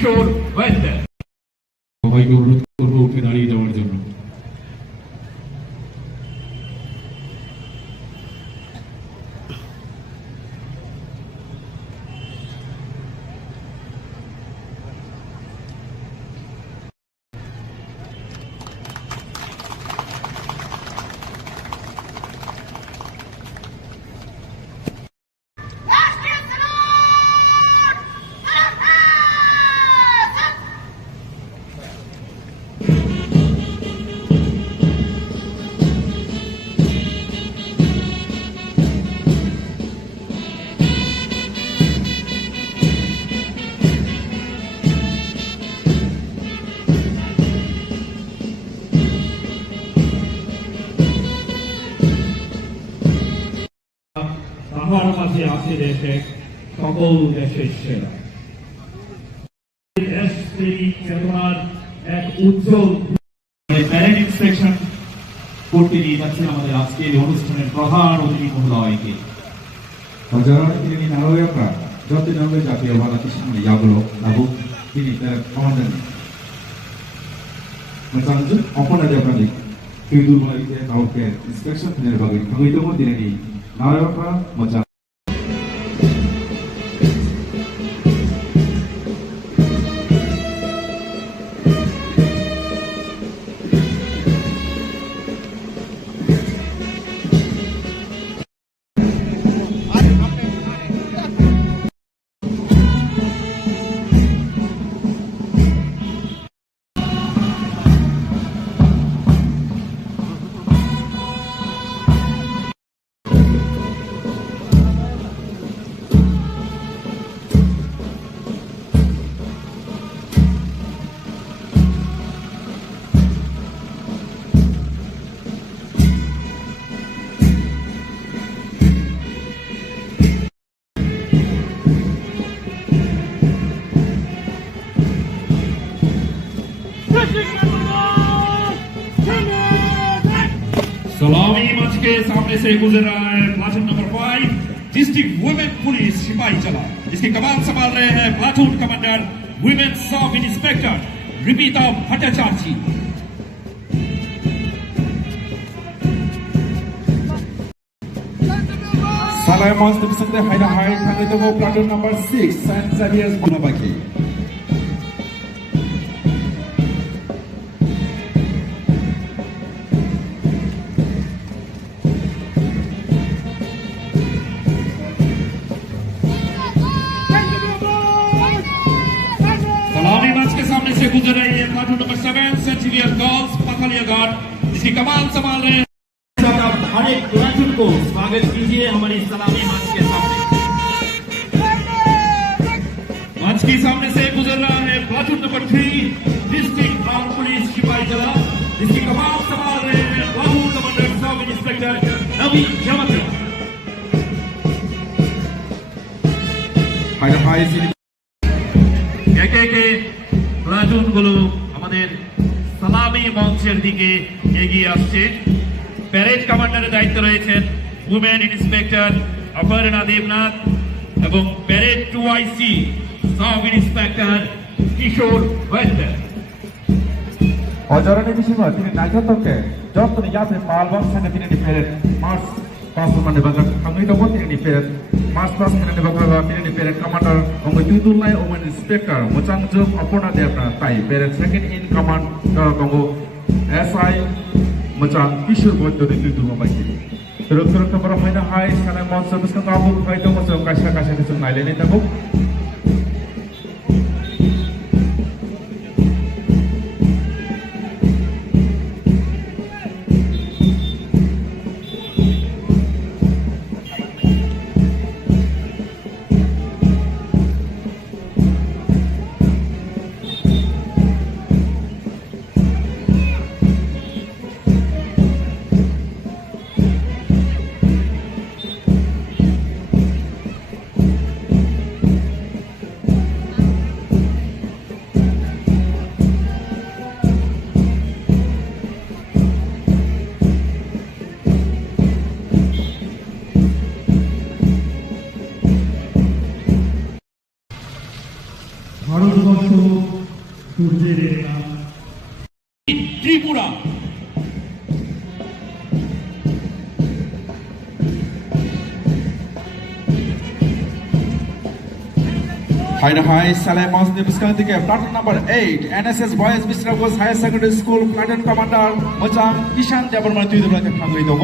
কিশোর welfare. সবাইকে অনুরোধ করবো উঠে দাঁড়িয়ে যাওয়ার জন্য। তাহার মাঝে আছে দেশে সকল দেশের সেরা চেতনার এক উজ্জ্বল প্যারেড ইন্সপেকশন করতে নিয়ে যাচ্ছেন আমাদের আজকের অনুষ্ঠানের প্রধান অতিথি মহোদয়কে। Pelajaran ini naruh apa? Jauh tidak boleh jadi awal lagi sama ya belum. Lalu ini komandan. Macam tu, apa nak dia berani? Itu mulai dia tahu ke inspection punya bagian. Kamu itu mau tidak ni? Naruh apa? Macam सलामी मंच के सामने से गुजर रहा है platoon number 5 district women police सिपाही चला, जिसकी कमान संभाल रहे हैं platoon commander women sub inspector Ripita Bhattacharya ji. Salai Mons dipesertai Haida Hai kami temu platoon number 6 Saint Xavier's Bunabaki. सलामी मंच के सामने से गुजर रही है platoon number 7 Saint Xavier girls Pathalia guard, जिसकी कमान संभाल रहे हैं। हर एक प्लाटून को स्वागत कीजिए हमारी सलामी मंच के सामने। मंच के सामने से गुजर रहा है platoon number 3 district arm police सिपाही चला, जिसकी कमान संभाल रहे हैं प्लाटून कमांडर सब इंस्पेक्टर नवीन जमातिया। Haida Hai sini একে একে প্লাটুন গুলো আমাদের সালামি মঞ্চের দিকে এগিয়ে আসছে। প্যারেড কমান্ডারের দায়িত্ব রয়েছেন উমেন ইন্সপেক্টর অপর্ণা দেবনাথ এবং parade 2IC sub inspector Kishore welfare. Pelajaran ini semua tidak naik ke. Jauh tu ni ya saya palbang sana tidak diperet. Mas pas mana bagai kami itu pun tidak diperet. Mas pas mana bagai tidak diperet. Commander kami itu lai women inspector. Macam tu apa nak dia pernah tay. Peret second in command kami SI macam Kishore Boyd itu apa ini. Terus kamera Haida Hai sana mau service kan kamu Haida mau kasih itu naik ni tahu. সূর্যের Tripura High Salai Masni Biskanti Platoon number 8 NSS Boys Mr. Ghosh Higher Secondary School Platoon Commander Machang Kishan Jabarman Tuidura के भागई दो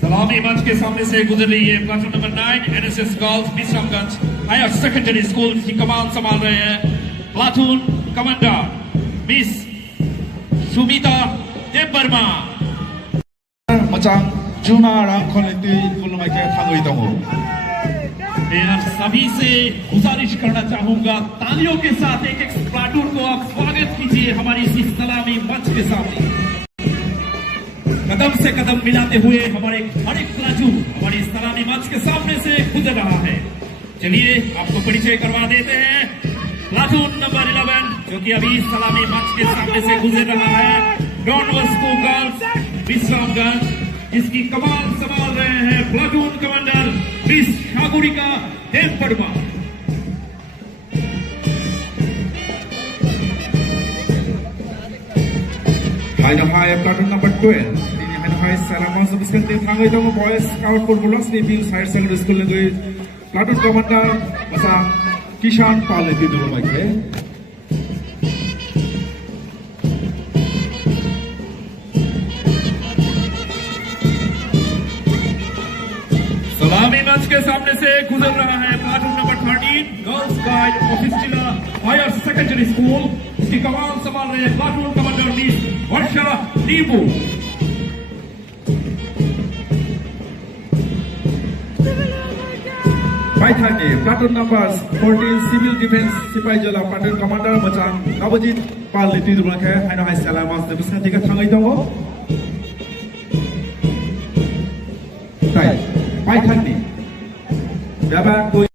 सलामी मंच के सामने से गुजर रही है platoon number 9 NSS girls Vishramganj higher secondary school की कमान संभाल रहे हैं platoon commander miss Sumita Debbarma Machang Juna Ram Kolekti Kulumai के भागई दो मैं आप सभी से गुजारिश करना चाहूंगा तालियों के साथ एक एक प्लाटून को आप स्वागत कीजिए हमारी इस सलामी मंच के सामने कदम से कदम मिलाते हुए हमारे हर एक प्लाटून हमारी सलामी मंच के सामने से गुजर रहा है चलिए आपको परिचय करवा देते हैं प्लाटून नंबर 11 जो कि अभी सलामी मंच के सामने से गुजर रहा है डॉन बॉस्को गर्ल्स विश्रामगंज जिसकी कमान संभाल रहे हैं platoon commander miss Sagarika Debbarma High Platoon number 12 High Salai Masni Biskanti भागई दो Boys Scout Footballers Views Higher Secondary School के Platoon Commander Machang Kishan Pal Tuidura के सलामी मंच के सामने से गुजर रहा है platoon number 13 girls guide officer higher secondary school इसकी कमान संभाल रहे हैं प्लाटून कमांडर मिस वर्षा नीबू Paithaki Platoon number 14 Civil Defense Sipai Jala Platoon Commander Machang Nabajit Pal Tuidura के High Salai Masni Biskanti के भागई दो Right Paithaki Dapat कोई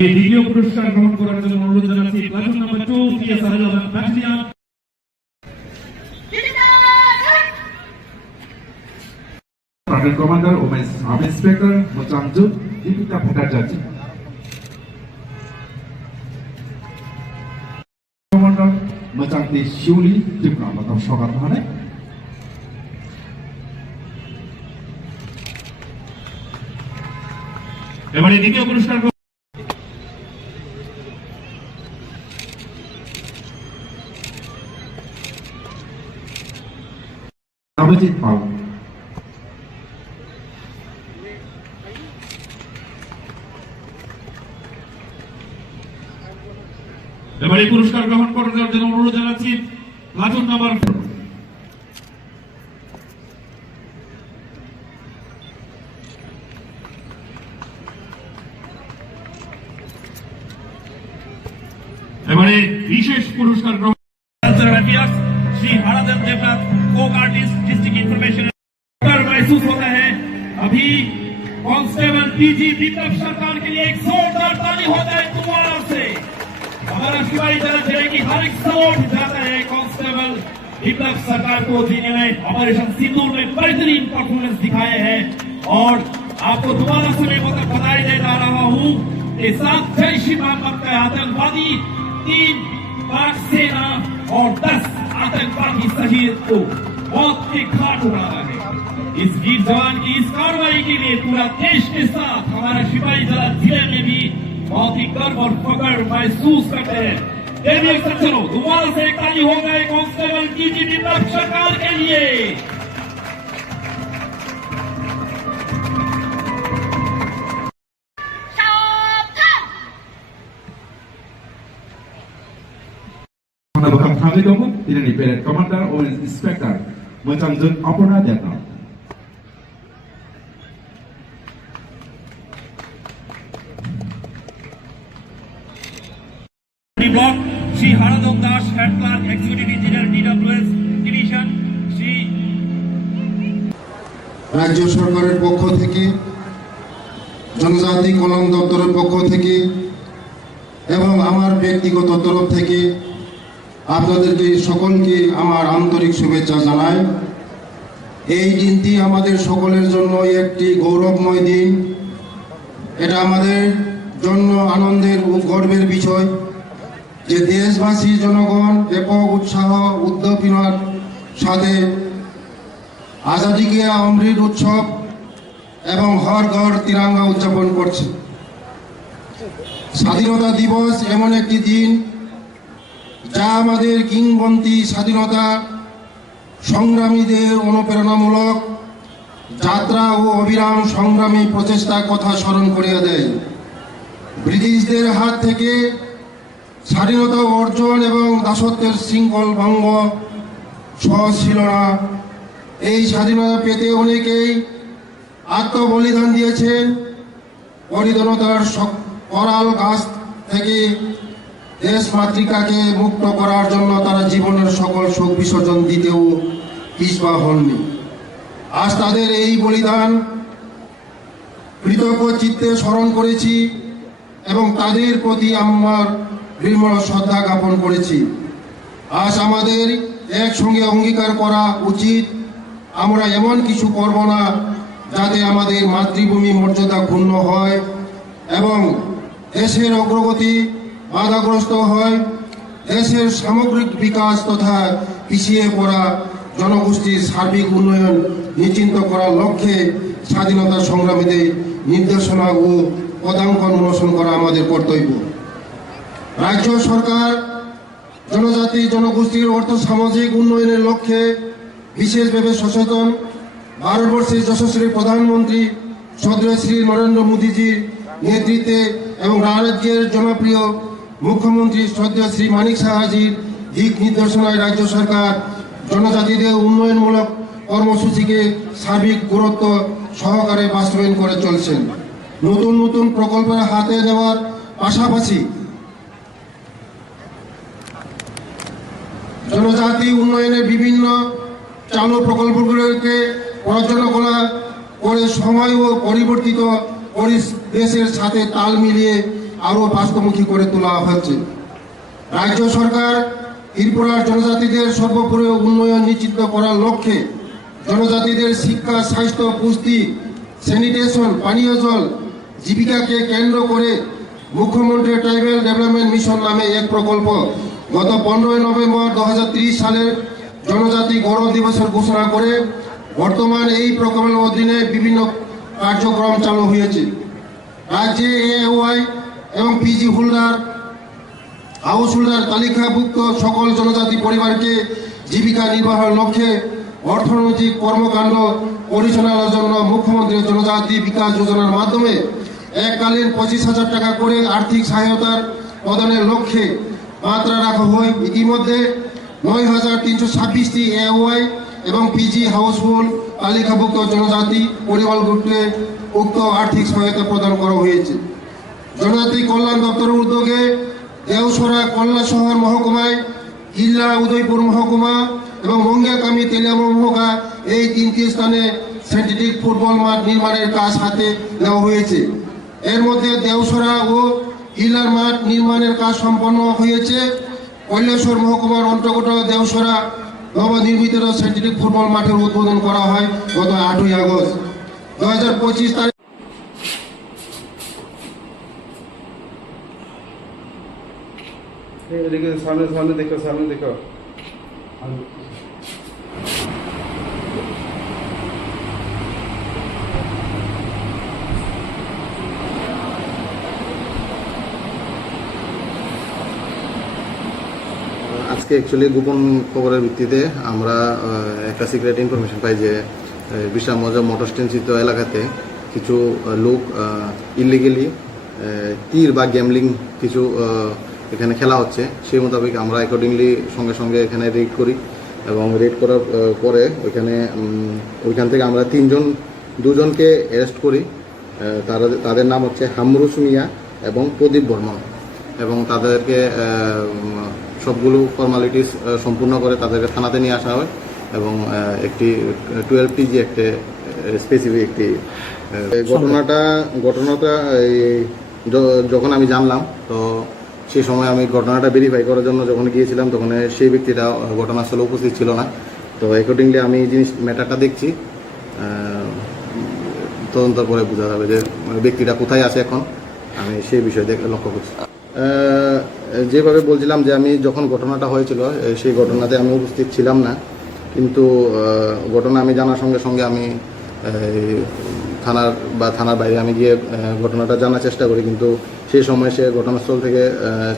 দ্বিতীয় পুরস্কার গ্রহণ করার জন্য অনুরোধ জানাচ্ছি প্লাটুন নাম্বার 2 পিএস আহলাম battalion Platoon Commander Women's Sub Inspector Machang Jut Deepika Bhattacharya Commander Machang T Shuli Tripura मतलब स्वागत है এবারে দ্বিতীয় পুরস্কার Nabajit Pal এবারে পুরস্কার গ্রহণ করার জন্য অনুরোধ জানাচ্ছি প্লাটুন নাম্বার এবারে বিশেষ পুরস্কার গ্রহণ श्री हराधन देवनाथ कोक आर्टिस्ट डिस्ट्रिक्ट इंफॉर्मेशन महसूस होता है अभी कांस्टेबल पीजी विप्लव सरकार के लिए एक जोरदार ताली हो जाए तुम्हारा से हमारा शिवाजी जला जिले की हर एक सपोर्ट जाता है कांस्टेबल विप्लव सरकार को जिन्होंने ऑपरेशन सिंदूर में बेहतरीन परफॉर्मेंस दिखाए हैं और आपको दोबारा से मैं बधाई दे रहा हूँ कि 7 जैश ए मोहम्मद का आतंकवादी 3 पाक सेना और 10 आतंकवादी शहीद को मौत के घाट उड़ाना है इस वीर जवान की इस कार्रवाई के लिए पूरा देश के साथ हमारा शिवाजी जला जिले में भी बहुत ही गर्व और फख्र महसूस करते हैं चलो दोबारा से एक ताली हो गए कांस्टेबल पीजी विप्लव सरकार के लिए भागई दो Tinani Parade Commander or Inspector Machang Jut Aparna Deta block Shri Hardam Das head clerk executive engineer DWS division Shri রাজ্য সরকারের পক্ষ থেকে জনজাতি কল্যাণ দপ্তরের পক্ষ থেকে এবং আমার ব্যক্তিগত তরফ থেকে আপনাদেরকে সকলকে আমার আন্তরিক শুভেচ্ছা জানাই। এই দিনটি আমাদের সকলের জন্য একটি গৌরবময় দিন। এটা আমাদের জন্য আনন্দের ও গর্বের বিষয় যে দেশবাসী জনগণ ব্যাপক উৎসাহ উদ্দীপনার সাথে আজাদি কে অমৃত উৎসব এবং হর ঘর তিরঙ্গা উদযাপন করছে। স্বাধীনতা দিবস এমন একটি দিন যা আমাদের কিংবদন্তি স্বাধীনতা সংগ্রামীদের অনুপ্রেরণামূলক যাত্রা ও অবিরাম সংগ্রামী প্রচেষ্টার কথা স্মরণ করিয়ে দেয়। ব্রিটিশদের হাত থেকে স্বাধীনতা অর্জন এবং দাসত্বের শৃঙ্খল ভঙ্গ সহজ ছিল না। এই স্বাধীনতা পেতে অনেকেই আত্মবলিদান দিয়েছেন। পরিধনতার করাল গাছ থেকে দেশ মাতৃকাকে মুক্ত করার জন্য তারা জীবনের সকল শোক বিসর্জন দিতেও পিছপা হননি। আজ তাদের এই বলিদান কৃতজ্ঞ চিত্তে স্মরণ করেছি এবং তাদের প্রতি আমার বিনম্র শ্রদ্ধা জ্ঞাপন করেছি। আজ আমাদের একসঙ্গে অঙ্গীকার করা উচিত আমরা এমন কিছু করব না যাতে আমাদের মাতৃভূমি মর্যাদা ক্ষুণ্ণ হয় এবং দেশের অগ্রগতি বাধাগ্রস্ত হয়। দেশের সামগ্রিক বিকাশ তথা পিছিয়ে পড়া জনগোষ্ঠীর সার্বিক উন্নয়ন নিশ্চিত করার লক্ষ্যে স্বাধীনতা সংগ্রামীদের নির্দেশনা ও পদাঙ্ক অনুসরণ করা আমাদের কর্তব্য। রাজ্য সরকার জনজাতি জনগোষ্ঠীর অর্থ সামাজিক উন্নয়নের লক্ষ্যে বিশেষভাবে সচেতন। ভারতবর্ষের যশস্বী প্রধানমন্ত্রী শ্রদ্ধেয় শ্রী নরেন্দ্র মোদীজির নেতৃত্বে এবং রাজ্যের জনপ্রিয় মুখ্যমন্ত্রী শ্রদ্ধেয় শ্রী মানিক সাহাজির দিক নির্দেশনায় রাজ্য সরকার জনজাতিদের উন্নয়নমূলক কর্মসূচিকে সার্বিক গুরুত্ব সহকারে বাস্তবায়ন করে চলছেন। নতুন নতুন প্রকল্পের হাতে নেওয়ার পাশাপাশি জনজাতি উন্নয়নের বিভিন্ন চালু প্রকল্পগুলোকে পর্যালোচনা করে সময় ও পরিবর্তিত পরিবেশের সাথে তাল মিলিয়ে আরও বাস্তবমুখী করে তোলা হচ্ছে। রাজ্য সরকার ত্রিপুরার জনজাতিদের সর্বোপরি উন্নয়ন নিশ্চিত করার লক্ষ্যে জনজাতিদের শিক্ষা স্বাস্থ্য পুষ্টি স্যানিটেশন পানীয় জল জীবিকাকে কেন্দ্র করে মুখ্যমন্ত্রী ট্রাইবাল ডেভেলপমেন্ট মিশন নামে এক প্রকল্প গত 15 নভেম্বর 2023 সালে জনজাতি গৌরব দিবসের ঘোষণা করে বর্তমান এই প্রকল্পের অধীনে বিভিন্ন কার্যক্রম চালু হয়েছে। রাজ্যে এওয়াই এবং পিজি হোল্ডার হাউস হোল্ডার তালিকাভুক্ত সকল জনজাতি পরিবারকে জীবিকা নির্বাহের লক্ষ্যে অর্থনৈতিক কর্মকাণ্ড পরিচালনার জন্য মুখ্যমন্ত্রী জনজাতি বিকাশ যোজনার মাধ্যমে এককালীন 25,000 টাকা করে আর্থিক সহায়তার প্রদানের লক্ষ্যে মাত্রা রাখা হয়। ইতিমধ্যে 9,326টি এওয়াই এবং পিজি হাউসহোল্ড তালিকাভুক্ত জনজাতি পরিবারগুলোকে উক্ত আর্থিক সহায়তা প্রদান করা হয়েছে। জনজাতি কল্যাণ দপ্তরের উদ্যোগে দেওসরা কল্লা শহর মহকুমায় ইল্লা উদয়পুর মহকুমা এবং মঙ্গিয়াকামী তেলিয়ামুড় মহকুমা এই 3টি স্থানে সিনথেটিক ফুটবল মাঠ নির্মাণের কাজ হাতে নেওয়া হয়েছে। এর মধ্যে দেওসরা ও ইলার মাঠ নির্মাণের কাজ সম্পন্ন হয়েছে। কৈলাসহর মহকুমার অন্তর্গত দেওসরা নবনির্মিত সিনথেটিক ফুটবল মাঠের উদ্বোধন করা হয় গত 8ই আগস্ট 2025 তারিখ। सामने देखो আজকে অ্যাকচুয়ালি গোপন খবরের ভিত্তিতে আমরা একটা সিক্রেট ইনফরমেশন পাই যে বিশাল মজা মোটর স্ট্যান্ডস্থিত এলাকাতে কিছু লোক ইলিগেলি তীর বা গ্যামলিং কিছু এখানে খেলা হচ্ছে। সেই মোতাবেক আমরা অ্যাকর্ডিংলি সঙ্গে সঙ্গে এখানে রেড করি এবং রেড করার পরে ওইখান থেকে আমরা দুজনকে অ্যারেস্ট করি। তাদের নাম হচ্ছে হামরুস মিয়া এবং প্রদীপ বর্মন এবং তাদেরকে সবগুলো ফর্মালিটিস সম্পূর্ণ করে তাদেরকে থানাতে নিয়ে আসা হয় এবং একটি 12 PG একটা স্পেসিফিক একটি ঘটনাটা যখন আমি জানলাম তো সেই সময় আমি ঘটনাটা ভেরিফাই করার জন্য যখন গিয়েছিলাম তখন সেই ব্যক্তিটা ঘটনাস্থলে উপস্থিত ছিল না। তো অ্যাকর্ডিংলি আমি ম্যাটারটা দেখছি, তদন্তের পরে বোঝা যাবে যে ব্যক্তিটা কোথায় আছে এখন, আমি সেই বিষয়ে লক্ষ্য করছি। যেভাবে বলছিলাম যে আমি যখন ঘটনাটা হয়েছিল সেই ঘটনাতে আমি উপস্থিত ছিলাম না, কিন্তু ঘটনা আমি জানার সঙ্গে সঙ্গে আমি থানার বাইরে আমি গিয়ে ঘটনাটা জানার চেষ্টা করি, কিন্তু সেই সময় সে ঘটনাস্থল থেকে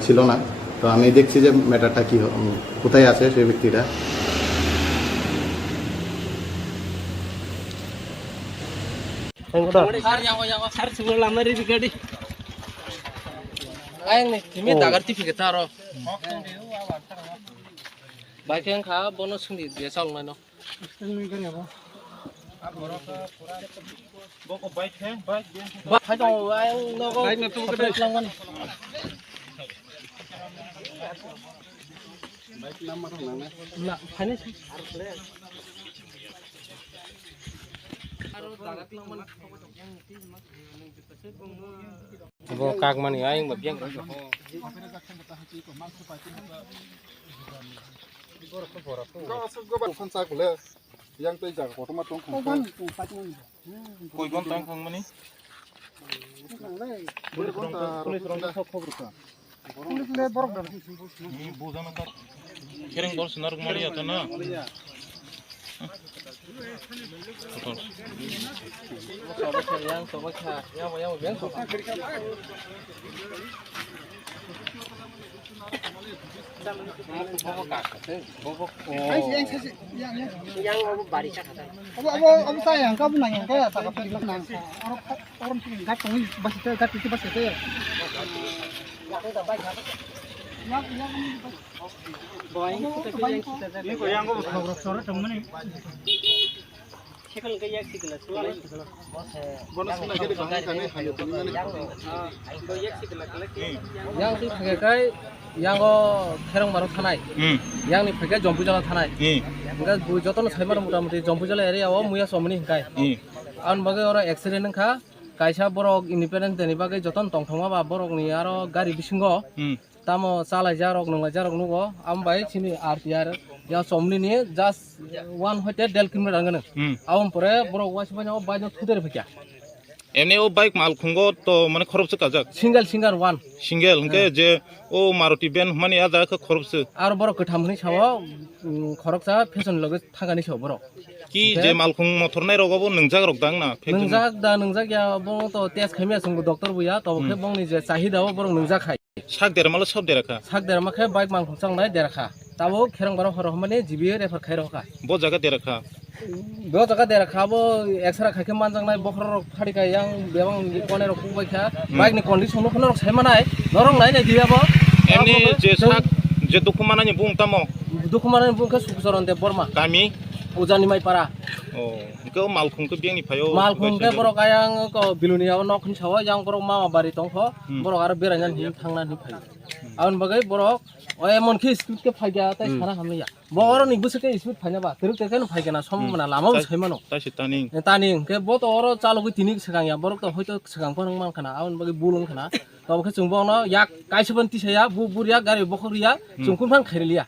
ছিল না। তো আমি দেখছি যে ম্যাটারটা কোথায় আছে সেই ব্যক্তিটা। Ayang nih, ini dagar TV kita ro. Baik yang kah bonus sendiri biasa orang no. Baik, hai dong, ayang no go. Baik itu kita langan. Baik nama orang mana? Nah, ini sih. Bo kag mani ayang babyang ko. yang tây giặc của thằng mặt trong không Koi gon tang khang mani Kering bol senar mari atau na Ông sayang kamu nanya kayak tak apa bilang nang orang gat tong bas itu gat itu bas itu ya. Ini kau yang kau berkorok sore temen ni. Sekali kayak sikit lah, soalnya. Bonus lagi di bangkai kan ni, hanya temen ni. Yang tu pakai yang ko kerong baru thanai. Yang ni pakai jompu jala thanai. Enggak bu joton saya mudah-mudahan jompu jala area awam muya somni kai. An bagai orang accident nengka. Kaisa borok independent ni bagai joton tong thongma ba borok ni aro gari bisingo. Tamo salai jarok nugo am bai sini RTR yang somni ni just one hotel del kilometer angana. Awam pore borok wasbanya bai no thuder phikya. Emni o bike mal khungo to mane khorob se kajak Single one. Single hingke je o Maruti ben mani ada ke khorob se Aro borok kothamni sawo khorok sa fashion loge thagani sawo borok. ki je mal khung motor nai rogobo nungjak rok dang na Nungjak ya bong to test khaimya sung doctor buya to ke bong ni je chahida o borok nungjak khai. sak der mal sob derakha Sak der ma khe bike mang khungsang nai derakha. Tabo kherang baro horo mane jibi refer khai roka. bo jaga derakha Bo jaga derakha bo extra khai ke manjang nai bokhro rok phari ka yang bebang kone rok kubai kha bike ni condition no khono rok saimanai norong nai ne diabo. emni je sak je dukumana ni bung tamo Dukumana bung kha Sukusaron de Borma kami Ujani mai para. oh ke mal khung ke biang ni phayo Mal khung ke borok ayang ko biluniya nok khun sawa yang borok mama bari tongkho borok aro beranjan hi thangna ni phai. Aun bagai borok o emon ki speed ke phaiga tai sara hamiya. Boro ni busake speed phaina ba teruk te kan phaiga na sommana lama saimano. ta si tani Tani ke bo to oro chalogi tinik sakang ya borok to hoito sakang pon man khana aun bagai bulung khana to ke chungbong no yak kaisban tisaya bu buria gari bokhriya chungkun phan khairiliya.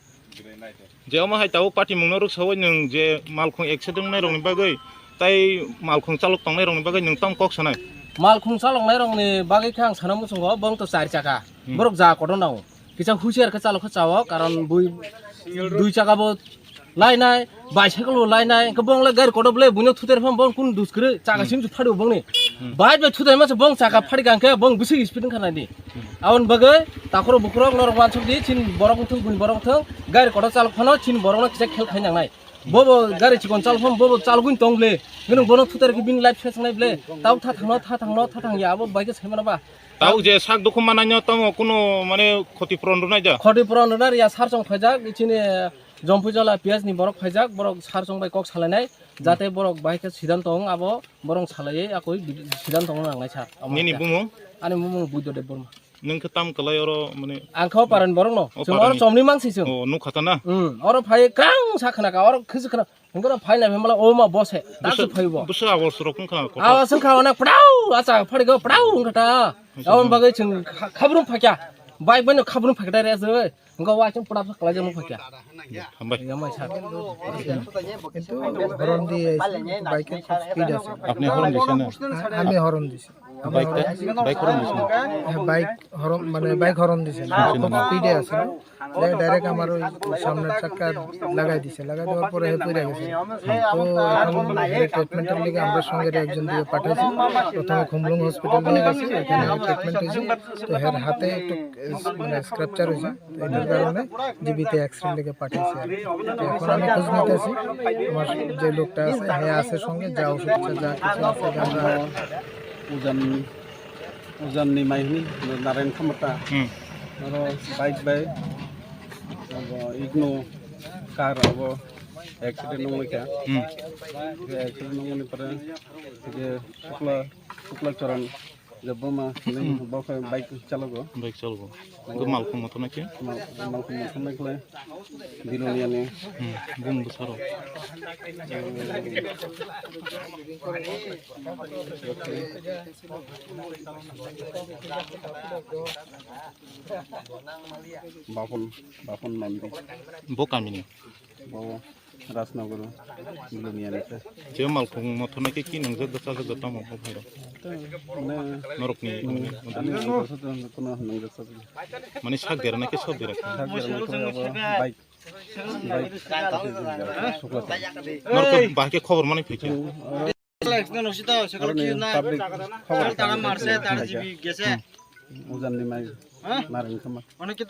je ma hai tau party mungno ruk sawai nung je mal khung accident nai rong ni bagai tai mal khung chalok tong nai rong ni bagai nung tam kok sanai Mal khung chalok nai rong ni bagai khang sanamu sungo bong to 4 chaka borok ja kodon nau kisa husiar ke chalok chawo karon bui 2 chaka bo lainai bicycle lainai ke bong le gar kodoble buno thuter pham bong kun duskre chaka sim chu phadu bong ni bai be thuter ma bong chaka phadi gangke bong bisi speed khana di aun bagai takoro bukrok nor wan chuk di chin borok thung bun borok thung gar kodo chalok phano chin borok na kisa khel khainang nai bobo gari chikon chal pham bobo chalgun tongle gunung bono thuter ki bin life face nai ble tau tha thang ya abo bai ke saimana ba tau je sak dukumana nyo tamo kuno mane khoti puron runai ja khoti puron na ya sarjong phajak ichine jompu jala pias ni borok phajak borok sarjong bai kok salanai jate borok bai ke sidan tong abo borong salai akoi sidan tong nangnai sar nini bungo ani mumung buido de borma नोंखौ तामखौलाय अर माने आंखौ पारन बरं न जों और समनि मानसि जों अ नुखाताना और फाय क्रां साखनाका और खिजखना हेंगरा फायना फेमला ओ मा बसे दासो फायबो बुसो आवाज रखम खोना आवाज खावना पडाउ आचा फडगो पडाउ गटा आवन बागै जों खाब्रुम फाक्या बाइक बनो खाब्रुम फाकदा रे जै गवा वाचन पडा फकला जों फाक्या हामबाय यामा सा কিন্তু হরন দিয়ে বাইকে খুব স্পিড আছে আপনি হরন দিছেন না আমি হরন দিছি বাইকটা বাইক হরন দিছেন বাইক হরন মানে বাইক হরন দিছে খুব স্পিডে আছে ডাইরেক্ট আমার ওই সামনের চাকা লাগাই দিছে লাগাই দেওয়ার পরে হে পড়ে গেছে তো এখন ট্রিটমেন্টের লিগে আমরা সঙ্গে একজন দিয়ে পাঠাইছি প্রথমে খুমলুং হসপিটাল নিয়ে গেছি এখানে ট্রিটমেন্ট হয়েছে তো এর হাতে একটু মানে স্ক্র্যাপচার হয়েছে তো এটার কারণে জীবিত এক্সরে লিগে পাঠাইছি তো এখন আমি খোঁজ নিতেছি আমার যে লোকটা আছে হ্যাঁ আছে সঙ্গে যা ওষুধ যা কিছু আছে আমরা ujan ni mai ni naren khamata aro bike by abo igno car abo accident no ka accident no ni pare ke pukla charan jab ma ni baka bike chalogo go malkum mata naki malkum nakle diloni ani bum busaro bapun mandi bo kamini bo rasnagoro diloni ani ka je malkum mata naki ki nang jada sa jada tamo ko bharo norokni kono nang sa মানে শাক গেরা নাকি সব গেরা bike নরক বাকি খবর মানে ফেকে ujan ni mai narin kama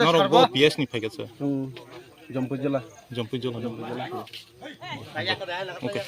নরক বো পিএস নি ফেকেছে jompu jela জম্পি জল ওকে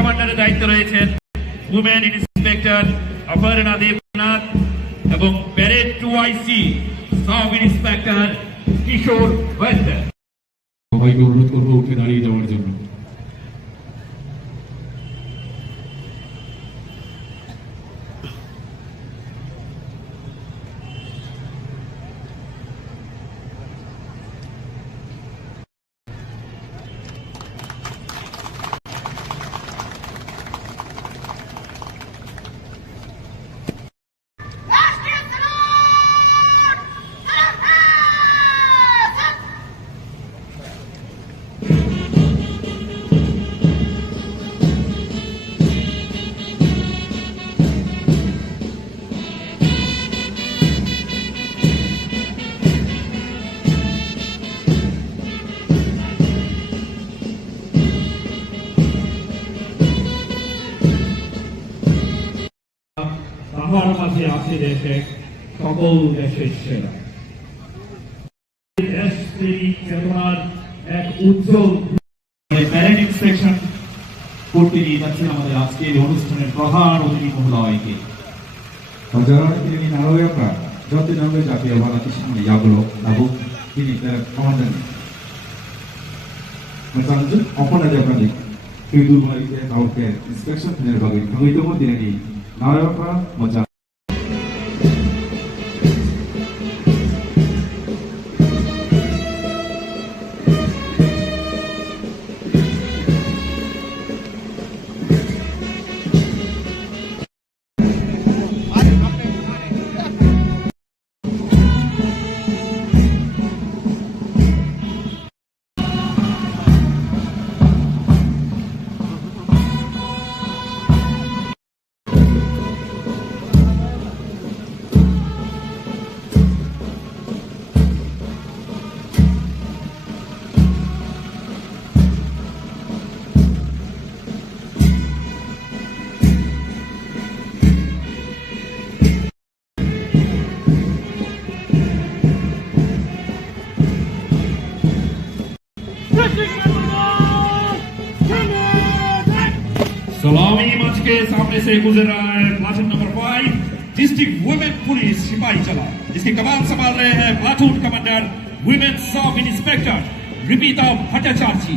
কমান্ডারের দায়িত্বে রয়েছেন উমেন ইন্সপেক্টর অপর্ণা দেবনাথ এবং প্যারেড 2IC সাব ইন্সপেক্টর কিশোর বৈদ্য। সবাইকে অনুরোধ করবো উঠে দাঁড়িয়ে যাওয়ার জন্য। তাহার কাছে আছে দেশে সকল দেশের সেরা চেতনার এক উজ্জ্বল প্যারেড ইন্সপেকশন করতে নিয়ে যাচ্ছেন আমাদের আজকের অনুষ্ঠানের প্রধান অতিথি মহোদয়কে। Jalan ini naruh apa? Jauh tidak boleh jadi awal nanti semua ya belum. Lalu ini dari komandan. Macam tu, apa nak dia balik? Itu mulai dia tahu ke inspection punya bagi. Kami itu pun tidak ni. Naruh apa? Macam सलामी मंच के सामने से गुजर रहा है platoon number 5 district women police सिपाही चला, जिसकी कमान संभाल रहे हैं platoon commander women sub inspector Ripita Bhattacharya.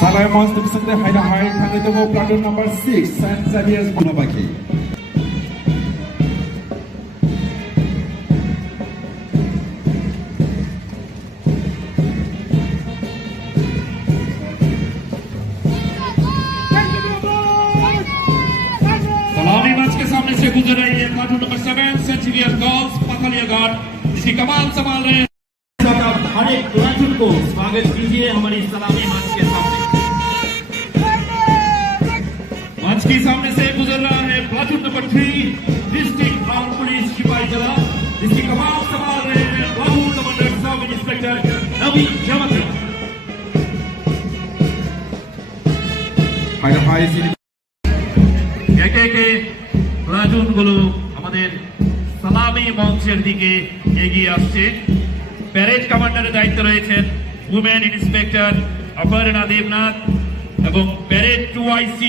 Salai Monster Secretary Haida Hai Kanditomo Platoon number 6 San Xavier's Bunabaki. सलामी मंच के सामने से गुजर रही है platoon number 7 centurion girls Pathalia guard, जिसकी कमान संभाल रहे हैं हर एक प्लाटून को स्वागत कीजिए हमारी सलामी मंच के सामने। मंच के सामने से गुजर रहा है platoon number 3 district arm police सिपाही चला, जिसकी कमान संभाल रहे हैं प्लाटून कमांडर सब इंस्पेक्टर नवीन जमत्रा। Haida Hai sini একে একে প্লাটুন গুলো আমাদের সালামি মঞ্চের দিকে এগিয়ে আসছে। প্যারেড কমান্ডারের দায়িত্বে রয়েছেন উমেন ইন্সপেক্টর অপর্ণা দেবনাথ এবং parade 2IC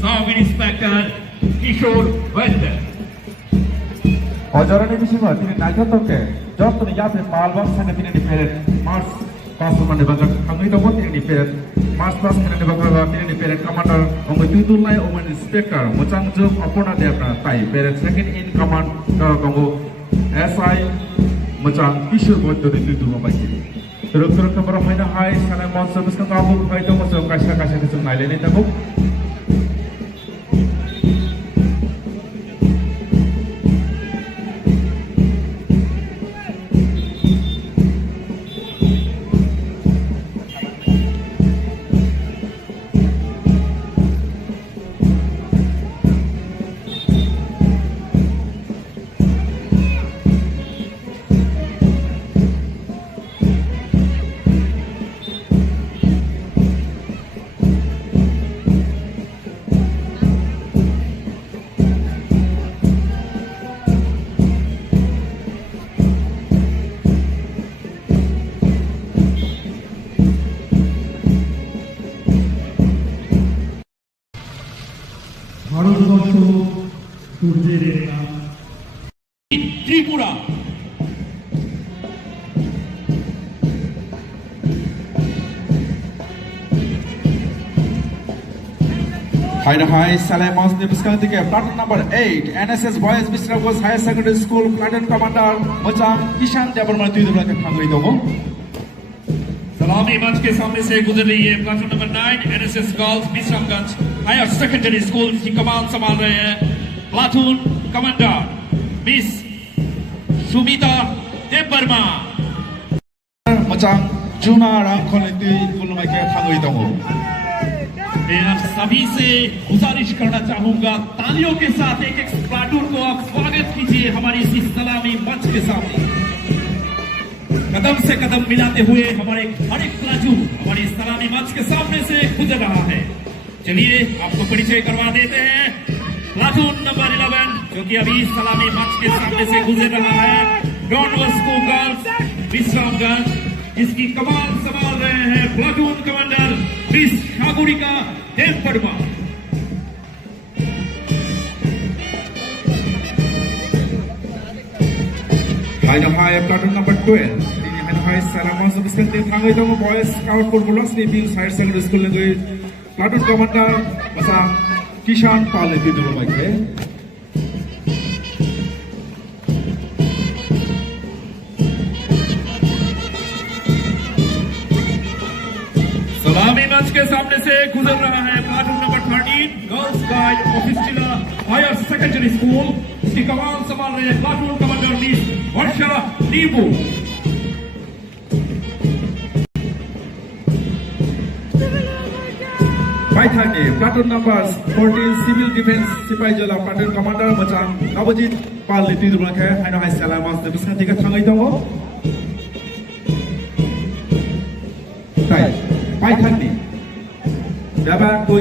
sub inspector Kishore Baidya. Ojaran ini semua tidak naik ke. Jauh tu ni ya saya malbang sana tidak di peret. Mars pasukan di bangsa kami itu pun tidak di peret. Mars pasukan di bangsa tidak di peret. Commander Ongoi Tutulai Omen Inspector Macam tu apa nak dia pernah tai peret second in command Kongo SI macam Kishore Boyto di Tutul Mabaki. Terus kamera Haida Hai sana monster besar kabur Haida masuk kasih kesan nilai ni tabuk. Bharatvarsha সূর্যের নাম Tripura High Salem Muslim Biskantika, Platoon number 8, NSS Boys Mr. Boys Higher Secondary School, Platoon Commander Mojang Kishan Jabarman Tuidura Hungary Dogo. सलामी मंच के सामने से गुजर रही है platoon number 9 NSS girls Bishramganj higher secondary school की कमान संभाल रहे हैं platoon commander miss Sumita Debbarma Mojang Juna Ramkoliti Kulumake Hungary Dogo. मैं आप सभी से गुजारिश करना चाहूंगा तालियों के साथ एक एक प्लाटून को आप स्वागत कीजिए हमारी इस सलामी मंच के सामने कदम से कदम मिलाते हुए हमारे हर एक प्लाटून हमारी सलामी मंच के सामने से गुजर रहा है। चलिए आपको परिचय करवा देते हैं प्लाटून नंबर 11 जो कि अभी सलामी मंच के सामने से गुजर रहा है डॉन बॉस्को गर्ल्स बिश्रामगंज इसकी कमान संभाल रहे हैं platoon commander miss Sagarika Debbarma. High Platoon number 12. High Salem Muslim Biskantika Hungary Dogo Boys Scout Football Team Higher Secondary School Language Platoon Commander Mojang Kishan Pale Tuidura Mike. सलामी मंच के सामने से गुजर रहा है platoon number 13 girls guide officer higher secondary school इसकी कमान संभाल रहे हैं प्लाटून कमांडर मिस वर्षा नीबू। Paithani Platoon numbers 14 Civil Defense Sipai Jala Platoon Commander Mojang Nabojit Pale Tuidura High Salem Muslim Biskantika Hungary Dogo. Paithani Daba Koi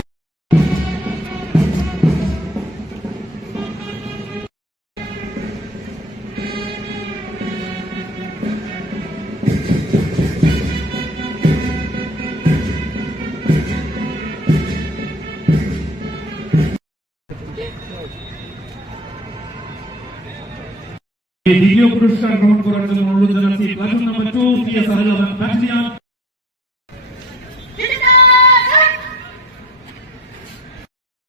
দ্বিতীয় পুরস্কার গ্রহণ করার জন্য অনুরোধ জানাচ্ছি প্লাটুন নাম্বার 2 পিএসআর এবং battalion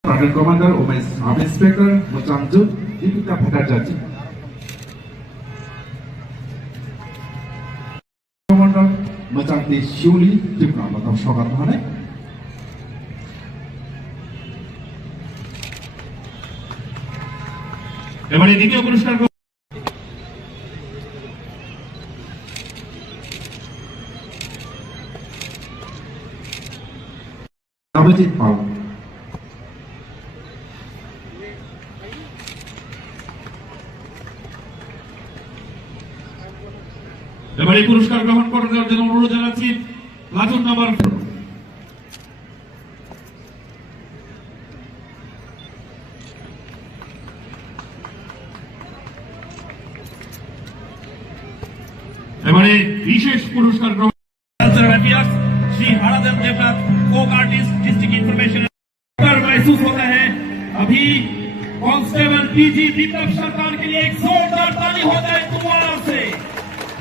Platoon Commander Women Sub Inspector Mojang Jut Deepika Bhattacharya. Commander Mojang Shuli Diploma of Shogar Bhane. এবারে দ্বিতীয় পুরস্কার Nabojit Pal. এবারে পুরস্কার গ্রহণ করার জন্য অনুরোধ জানাচ্ছি প্লাটুন নাম্বার এবারে বিশেষ পুরস্কার গ্রহণ Shri Haradev Debnath folk artist district information पर महसूस होता है अभी कांस्टेबल पीजी दीपक सरकार के लिए एक जोरदार ताली होता है तुम्हारा से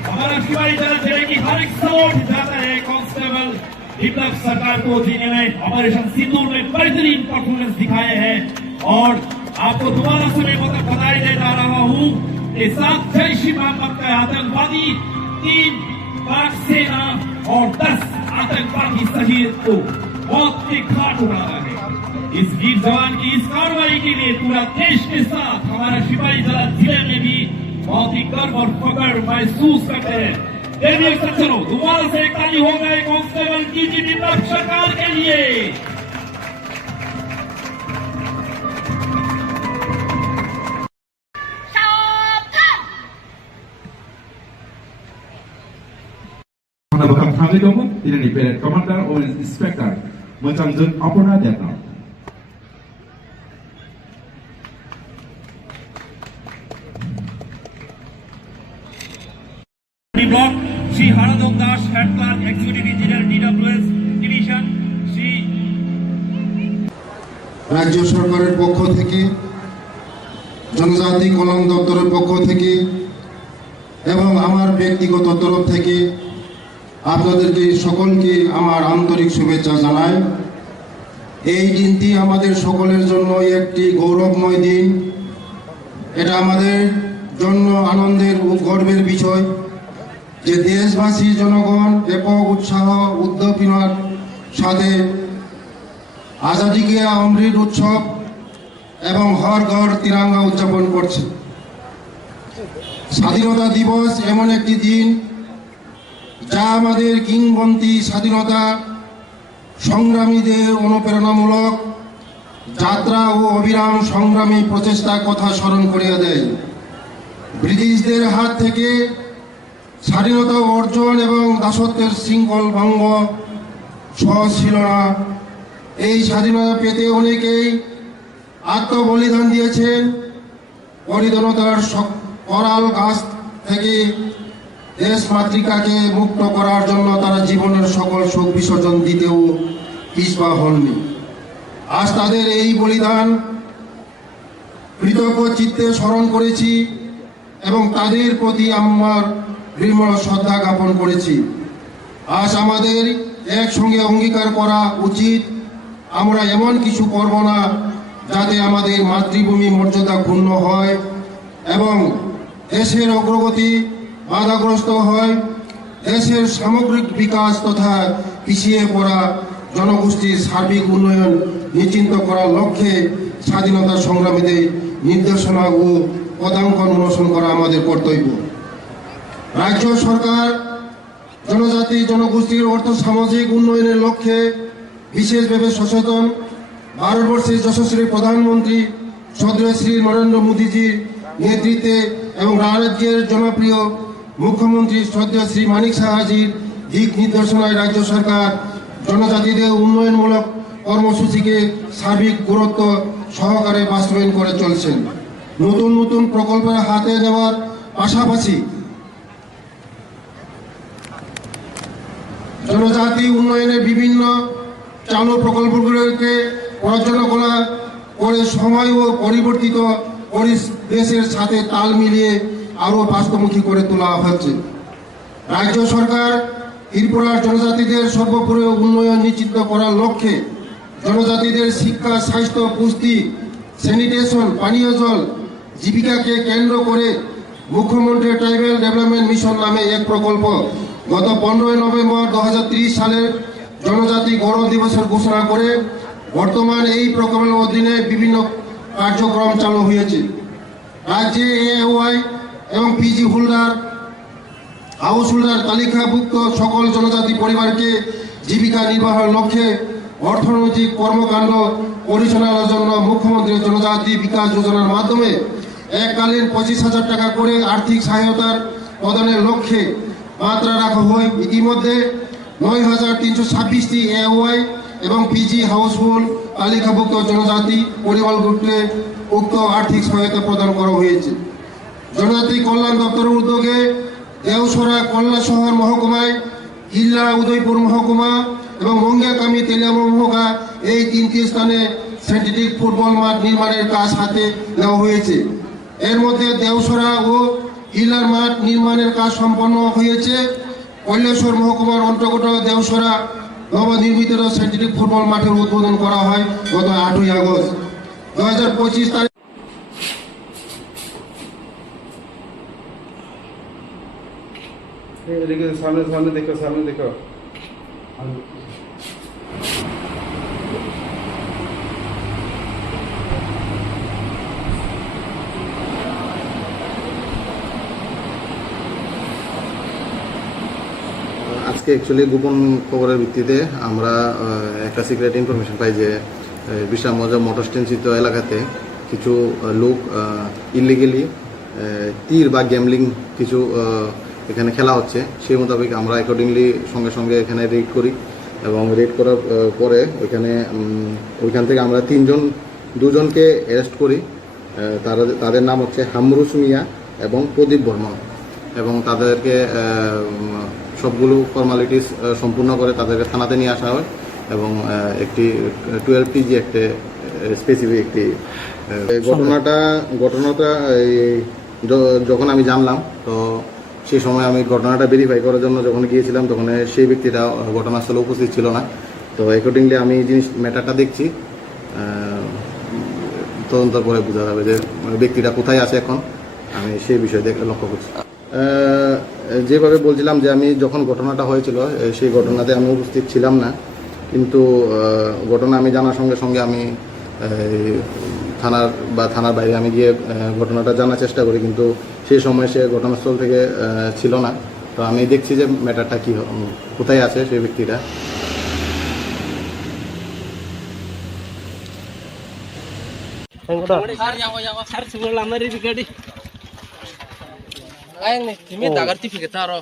हमारा शिवाजी जला जिले की हर एक सपोर्ट जाता है कांस्टेबल दीपक सरकार को जिन्होंने ऑपरेशन सिंदूर में बेहतरीन परफॉर्मेंस दिखाए हैं और आपको दोबारा से मैं बधाई दे जा रहा हूँ कि 7 जैश ए मोहम्मद का आतंकवादी 3 पाक सेना और 10 आतंकवादी शहीद को मौत के घाट उड़ाना है। इस वीर जवान की इस कार्रवाई के लिए पूरा देश के साथ हमारा शिवाजी जला जिले में भी बहुत ही गर्व और फख्र महसूस करते हैं। देखिए सज्जनों दोबारा से एक ताली हो गए कांस्टेबल पीजी दीपक सरकार के लिए। Hungary Dogo, Independent Commander or Inspector Mojang Jut Aparna Devnath. Block Shri Hardam Das head clerk executive engineer DWS division Shri রাজ্য সরকারের পক্ষ থেকে, জনজাতি কল্যাণ দপ্তরের পক্ষ থেকে এবং আমার ব্যক্তিগত তরফ থেকে আপনাদেরকে সকলকে আমার আন্তরিক শুভেচ্ছা জানাই। এই দিনটি আমাদের সকলের জন্য একটি গৌরবময় দিন। এটা আমাদের জন্য আনন্দের ও গর্বের বিষয় যে দেশবাসী জনগণ ব্যাপক উৎসাহ উদ্দীপনার সাথে আজাদি কে অমৃত উৎসব এবং হর ঘর তিরঙ্গা উদযাপন করছে। স্বাধীনতা দিবস এমন একটি দিন যা আমাদের কিংবদন্তি স্বাধীনতা সংগ্রামীদের অনুপ্রেরণামূলক যাত্রা ও অবিরাম সংগ্রামী প্রচেষ্টার কথা স্মরণ করিয়ে দেয়। ব্রিটিশদের হাত থেকে স্বাধীনতা অর্জন এবং দাসত্বের শৃঙ্খল ভঙ্গ সহজ ছিল না। এই স্বাধীনতা পেতে অনেকেই আত্মবলিদান দিয়েছেন। পরিধনতার করাল গাছ থেকে দেশ মাতৃকাকে মুক্ত করার জন্য তারা জীবনের সকল শোক বিসর্জন দিতেও পিছপা হননি। আজ তাদের এই বলিদান কৃতজ্ঞ চিত্তে স্মরণ করেছি এবং তাদের প্রতি আমার বিনম্র শ্রদ্ধা জ্ঞাপন করেছি। আজ আমাদের একসঙ্গে অঙ্গীকার করা উচিত আমরা এমন কিছু করব না যাতে আমাদের মাতৃভূমি মর্যাদা ক্ষুণ্ণ হয় এবং দেশের অগ্রগতি বাধাগ্রস্ত হয়। দেশের সামগ্রিক বিকাশ তথা পিছিয়ে পড়া জনগোষ্ঠীর সার্বিক উন্নয়ন নিশ্চিত করার লক্ষ্যে স্বাধীনতা সংগ্রামীদের নির্দেশনা ও পদাঙ্কন অনুসরণ করা আমাদের কর্তব্য। রাজ্য সরকার জনজাতি জনগোষ্ঠীর অর্থ সামাজিক উন্নয়নের লক্ষ্যে বিশেষভাবে সচেতন। ভারতবর্ষের যশস্বী প্রধানমন্ত্রী শ্রদ্ধেয় শ্রী নরেন্দ্র মোদীজির নেতৃত্বে এবং রাজ্যের জনপ্রিয় মুখ্যমন্ত্রী শ্রদ্ধেয় শ্রী মানিক সাহাজির দিক নির্দেশনায় রাজ্য সরকার জনজাতিদের উন্নয়নমূলক কর্মসূচিকে সার্বিক গুরুত্ব সহকারে বাস্তবায়ন করে চলছেন। নতুন নতুন প্রকল্পের হাতে নেওয়ার পাশাপাশি জনজাতি উন্নয়নের বিভিন্ন চালু প্রকল্পগুলোকে পর্যালোচনা করে সময় ও পরিবর্তিত পরিবেশের সাথে তাল মিলিয়ে আরও বাস্তবমুখী করে তোলা হচ্ছে। রাজ্য সরকার ত্রিপুরার জনজাতিদের সর্বোপরি উন্নয়ন নিশ্চিত করার লক্ষ্যে জনজাতিদের শিক্ষা, স্বাস্থ্য, পুষ্টি, স্যানিটেশন, পানীয় জল, জীবিকাকে কেন্দ্র করে মুখ্যমন্ত্রী ট্রাইবাল ডেভেলপমেন্ট মিশন নামে এক প্রকল্প গত 15 নভেম্বর 2030 সালের জনজাতি গৌরব দিবসের ঘোষণা করে বর্তমান এই প্রকল্পের অধীনে বিভিন্ন কার্যক্রম চালু হয়েছে। রাজ্যে এওয়াই এবং পিজি হোল্ডার হাউস হোল্ডার তালিকাভুক্ত সকল জনজাতি পরিবারকে জীবিকা নির্বাহের লক্ষ্যে অর্থনৈতিক কর্মকাণ্ড পরিচালনার জন্য মুখ্যমন্ত্রী জনজাতি বিকাশ যোজনার মাধ্যমে এককালীন 25,000 টাকা করে আর্থিক সহায়তার প্রদানের লক্ষ্যে মাত্রা রাখা হয়। ইতিমধ্যে 9,326টি এওয়াই এবং পিজি হাউসহোল্ড তালিকাভুক্ত জনজাতি পরিবারগুলোকে উক্ত আর্থিক সহায়তা প্রদান করা হয়েছে। জনজাতি কল্যাণ দপ্তরের উদ্যোগে দেওসরা কল্যাণ শহর মহকুমায়, ইল্লা উদয়পুর মহকুমা এবং মঙ্গিয়াকামি তেলিয়ামা মহকুমা এই 3টি স্থানে সিন্থেটিক ফুটবল মাঠ নির্মাণের কাজ হাতে নেওয়া হয়েছে। এর মধ্যে দেওসরা ও ইল্লার মাঠ নির্মাণের কাজ সম্পন্ন হয়েছে। কৈলাসহর মহকুমার অন্তর্গত দেওসরা নবনির্মিত সিন্থেটিক ফুটবল মাঠের উদ্বোধন করা হয় গত 8ই আগস্ট 2025 তারিখ। সামনে দেখো আজকে অ্যাকচুয়ালি গোপন খবরের ভিত্তিতে আমরা একটা সিক্রেট ইনফরমেশন পাই যে বিশাল মজা মোটরস্টেনচিত এলাকাতে কিছু লোক ইলিগেলি তীর বা গ্যামলিং কিছু এখানে খেলা হচ্ছে। সেই মোতাবেক আমরা অ্যাকর্ডিংলি সঙ্গে সঙ্গে এখানে রেড করি এবং রেড করার পরে ওইখান থেকে আমরা দুজনকে অ্যারেস্ট করি। তাদের নাম হচ্ছে হামরুস মিয়া এবং প্রদীপ বর্মন, এবং তাদেরকে সবগুলো ফর্মালিটিস সম্পূর্ণ করে তাদেরকে থানাতে নিয়ে আসা হয় এবং একটি 12 PG স্পেসিফিক একটি ঘটনাটা যখন আমি জানলাম তো সেই সময় আমি ঘটনাটা ভেরিফাই করার জন্য যখন গিয়েছিলাম তখন সেই ব্যক্তিটা ঘটনাস্থলে উপস্থিত ছিল না। তো অ্যাকর্ডিংলি আমি ম্যাটারটা দেখছি, তদন্ত করে বোঝা যাবে যে ব্যক্তিটা কোথায় আছে এখন, আমি সেই বিষয়ে লক্ষ্য করছি। যেভাবে বলছিলাম যে আমি যখন ঘটনাটা হয়েছিল সেই ঘটনাতে আমি উপস্থিত ছিলাম না, কিন্তু ঘটনা আমি জানার সঙ্গে সঙ্গে আমি থানার বাইরে আমি গিয়ে ঘটনাটা জানার চেষ্টা করি, কিন্তু সেই সময় সে ঘটনাস্থল থেকে ছিল না। তো আমি দেখছি যে ম্যাটারটা কি কোথায় আছে সেই ব্যক্তিটা। Ini dagar TV kita ro.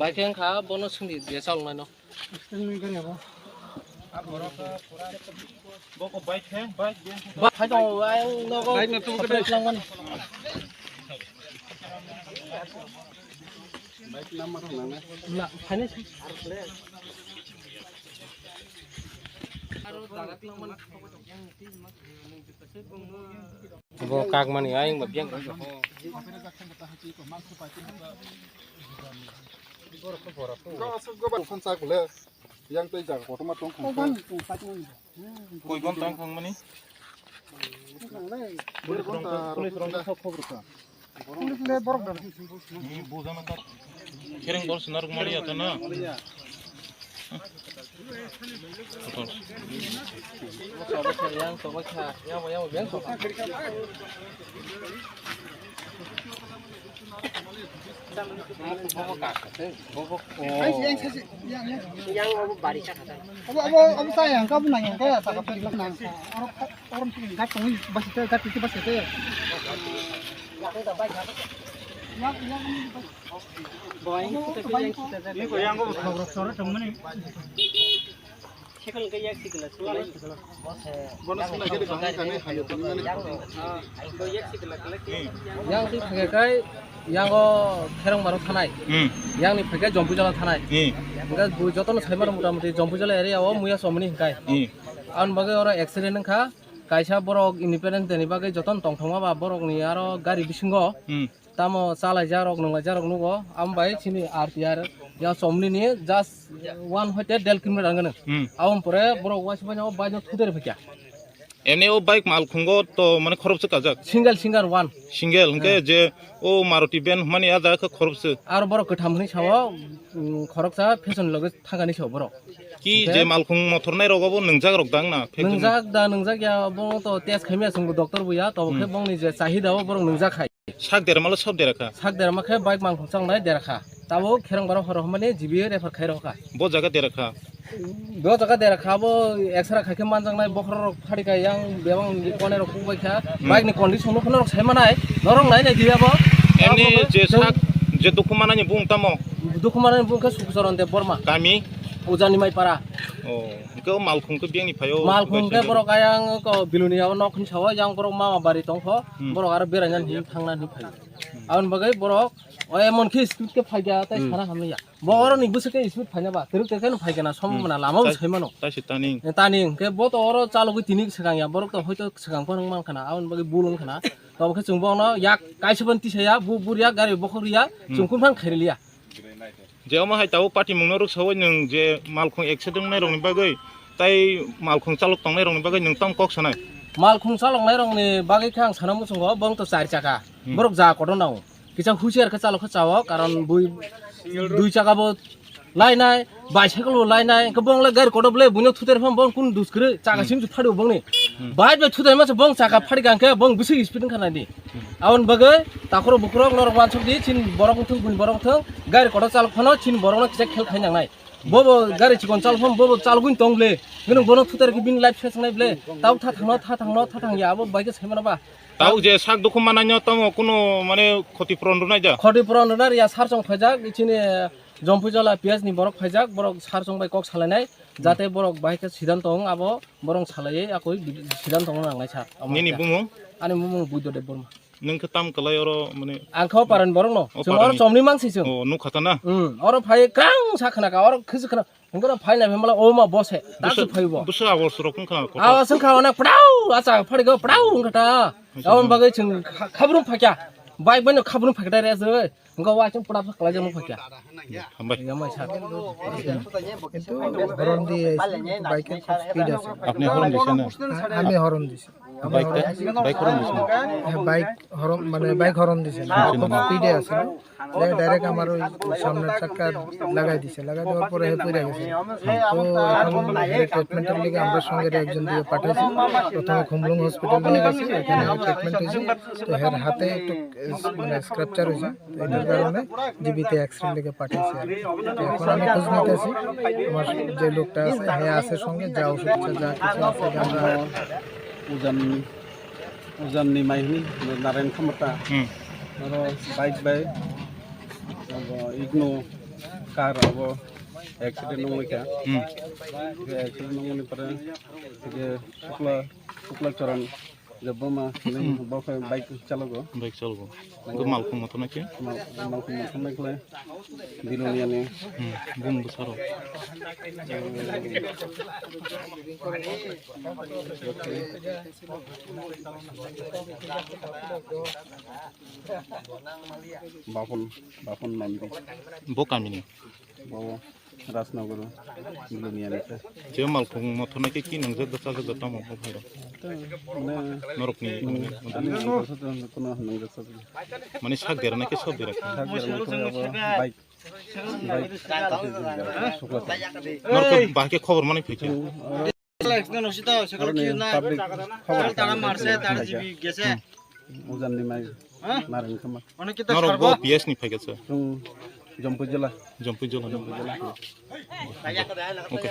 Baik yang kah bonus sendiri dia soal mana? Bah, hai dong, ayang nogo. Baik nak tunggu kedai selangman. Baik nama mana? Lah, hanya sih. Bo kag mani aing ba biang ko. yang tây giặc của tôi không Koi gon tang khang mani. Buzana tar. Kereng bol senar kumari atau na? Yang sobat yang biang sobat. Yang bari cakap. Apa sayang kamu nanya kayak tak apa bilang nang. Orang tinggal tunggu bas itu kat itu bas itu. Yang sore temen ni. Sekali kayak sikit lah. Yang di pakai yang go kerang baru tanai. Yang ni pakai jompu jalan tanai. Enggak jotoh nu saya mudah mudah jompu jalan area awam muya somni kai. An bagai orang accident nengka. Kaisa borok independent ni bagai jotoh tongthong apa borok ni aro gari bisinggo. Tamo salah jarok nugo. Am bagai sini RTR. Yang somni ni just 1 hotel del kilometer angana. Awam pore borok was banyak banyak kuder fikya. Ini o bike mal khungo to mane khorob se kajak. Single one. Single hingke je o Maruti ben mane ada ke khorob se. Aro borok ketamhni sawo khorok sa fashion loge thangani sawo borok. Ki je mal khung motor nai rogobo nungjak rokdang na. Nungjak ya bong to test khaimia sunggu doktor buya to khe bong ni je sahida o borok nungjak khai. Sak der malo sob derakha. Sak der ma khe bike mang khong nai derakha. Tabo kherang baro horo mane jibi refer khai rokha. Bo jaga derakha. Bo jaga derakha bo extra khai khe manjang nai bokhor phari ka yang bebang kone rok kubai kha bike ni condition no khonok sai manai norong nai nai dia bo. Ini je sak je dukumana ni bung tamo. Dukumana ni bung khe sukusaron de borma. Kami Ujani mai para. Oh, ke mal khung ke biang ni phayo. Mal khung ke borok ayang ko biluniya nok khun sawa yang borok mama bari tongkho borok ar beranan hi thangna ni phai. Aun bagai borok oy emon ki speed ke phaiga tai sara hamya. Boro ni busake speed phainya ba teruk teruk phaiga na sombona lama saimano. Tai sitani. Tani ke bo to oro chalo ki tinik sakang ya borok to hoito sakang ko nang khana aun bagai bulung khana. To ke chungbong no yak kaisban ti saya bu buria gari bokhoriya chungkun phang khairiya. Je oma hai tau party mungno ruk sawai nung je malkhung accident nai rong ni bagai tai malkhung chalok tong nai rong ni bagai nung tam kok sanai malkhung chalok nai rong ni bagai khang sanamu songo bong to 4 chaka borok ja kodon nau kisa husiar kha chalok kha chawo karon bui 2 chaka bo lainai bicycle lainai ke bong le gar kodoble bunyo thuter pham bong kun duskre chaka sim phadu bong ni bai be thuter ma bong chaka phadi gangke bong bisi speed khana di aun bagai takoro bukrok nor wan chok di chin borok thung bun borok thung gar kodo chalok phano chin borok na kisa khel khainang nai bobo gari chikon chal pham bobo chalguin tongle gunung bono thuter ki bin life face nai ble taw tha thang ya bo bai ke semana ba tau je sak dukumana nyo tamo kuno mane khotipron runai ja khotipron runar ya sarjong phajak ichini jompu jala pias ni borok phajak borok sarjong bai kok salanai jate borok bai ke sidan tong abo borong salai akoi sidan tong nang nai sa ni bumung ani mumung buido de borma नोंखौ ताम कलाय अरो माने आंखौ पारन बरं न जों और चमनि मानसि जों नु खाताना और फाय क्रां साखनाका और खिसखना नोंगो फायना बेमला ओ मा बसे दासु फायबो बुसु आवाज रखम खा आवाज जों खावना पडाउ आचा फडिगो पडाउ गटा गावन बागै जों खाब्रुम फाक्या बाइक बनो खाब्रुम फाक्या रे जै नोंगो वाचों पडा फकला जों फाक्या हामबाय यामाय सा কিন্তু হরন দিয়ে বাইকের খুব স্পিড আছে আপনি হরন দিছেন না আমি হরন দিছি বাইক হরন দিছেন বাইক হরন মানে বাইক হরন দিছে খুব স্পিডে আছে ডাইরেক্ট আমার ওই সামনের চাকা লাগাই দিছে লাগাই দেওয়ার পরে হে পড়ে গেছে তো এখন ট্রিটমেন্টের লিগে আমরা সঙ্গে একজন দিয়ে পাঠাইছি প্রথমে খুমলুং হসপিটাল নিয়ে গেছি এখানে ট্রিটমেন্ট হয়েছে তো এর হাতে একটু মানে স্ক্র্যাপচার হয়েছে এটার কারণে জীবিত এক্সরে লিগে পাঠিয়েছি তো এখন আমি খোঁজ নিতেছি আমার যে লোকটা আছে হ্যাঁ আছে সঙ্গে যা ওষুধ যা কিছু আছে আমরা ujan ni mai ni naren khamata aro bike by abo igno car abo accident no ka accident no ni pare ke pukla charan jab ma bokhe bike chalago तो मालखुं मत ना के malkum khamekle diloniya ni Bum बसारो bapun mandi बो कामिनी bawa rasnagoro diloniya ni जे मालखुं मत ना के कि नंजो दसा जो दता मो भाइरो नरकनि kono nangsa माने साग देरना के सब देरा bike नरक बाके खबर माने फैके ujan ni mai naren khama नरक बो पीएस नि फैके छ jompu jela जम्पु जला ओके